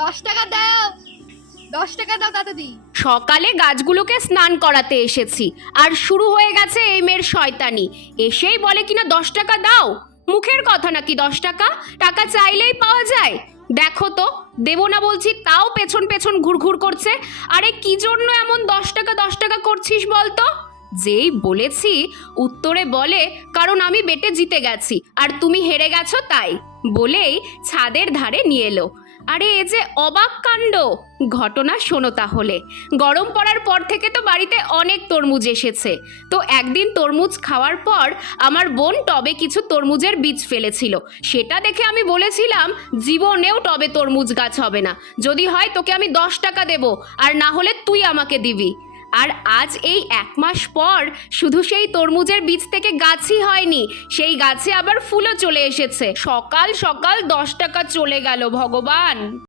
10 টাকা দাও, 10 টাকা দাও দাদাদি। সকালে গাছগুলোকে স্নান করাতে এসেছি আর শুরু হয়ে গেছে এই মেয়ের শয়তানি। এসেই বলে কিনা 10 টাকা দাও। মুখের কথা নাকি 10 টাকা? টাকা চাইলেই পাওয়া যায়? দেখো তো, দেবো না বলছি তাও পেছন পেছন ঘুরঘুর করছে। আরে কি জন্য এমন 10 টাকা করছিস বলতো? যেই বলেছি উত্তরে বলে কারণ আমি বেটে জিতে গেছি আর তুমি হেরে গেছো তাই। বলেই ছাদের ধারে নিয়ে এলো। আরে এ যে অবাক কাণ্ড। ঘটনা শোনো তাহলে। গরম পড়ার পর থেকে তো বাড়িতে অনেক তরমুজ এসেছে। তো একদিন তরমুজ খাওয়ার পর আমার বোন টবে কিছু তরমুজের বীজ ফেলেছিল। সেটা দেখে আমি বলেছিলাম জীবনেও টবে তরমুজ গাছ হবে না, যদি হয় তোকে আমি 10 টাকা দেবো, আর না হলে তুই আমাকে দিবি। আর আজ এই 1 মাস পর শুধু সেই তরমুজের বীজ থেকে গাছই হয়নি, সেই গাছে আবার ফুলও চলে এসেছে। সকাল সকাল 10 টাকা চলে গেল ভগবান।